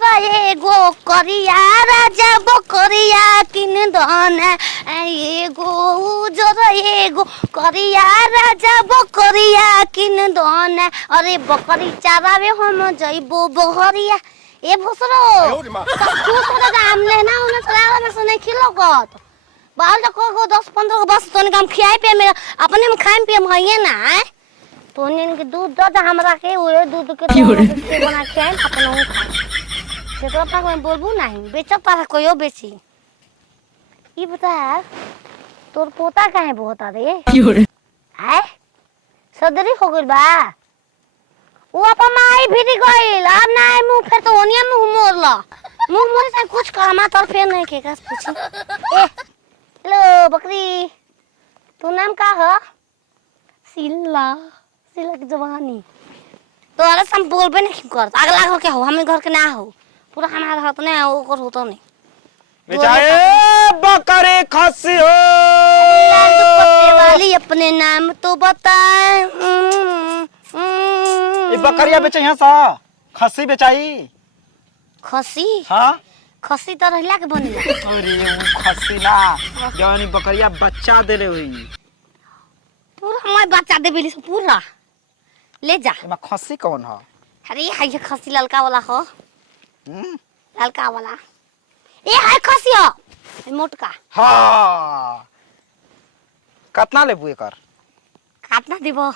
जरा एगो करिया राजा बकरिया किन दना एगो जरा एगो करिया राजा बकरिया किन दना अरे बकरी चारावे हम जइबो बहरिया ए भोसरो तू थोड़ा काम लेना उन्हें चला में सुने खिलो कत बाल को 10-15 बस तोने काम खियाए पे मेरा अपने में खाए पे भइए ना तोने के दूध दद हमरा के ओए दूध के बना के अपना से तो अपना कोई बोलबू नहीं बेचब पारा कोयो बेची ई बता तोर पोता काहे बहुत आ रे आय सदरी हो गइल बा वो अपन माई भिड़ी गइल अब ना मुंह फेर तो ओनिया मुंह मोरला मुंह मोरे से कुछ कामा तर फेर नहीं के का पूछी ए हेलो बकरी तू नाम का है सिल्ला सिल्ला की जवानी तो अरे हम बोलबे नहीं कर अगला घर के हो हमें घर के ना हो पूरा हमारा हाथ नहीं वो कर होता नहीं बेचारे बकरे खस्सी हो वाली अपने नाम तो बताए ये बकरिया बेचे यहाँ सा खस्सी बेचाई खसी हाँ खसी तो रहला के बनेला अरे वो खस्सी ना जवानी बकरिया बच्चा देले हुई पूरा मैं बच्चा दे बिली से पूरा ले जा एमा खस्सी कौन है अरे हाय खसी ललका वाला हो ललका वाला ए हाय खसी हो मोटका हाँ कितना लेबू एकर काटना देबो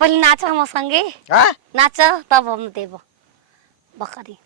पहले नाच हम संगे हां नाच तब हम देबो बकरी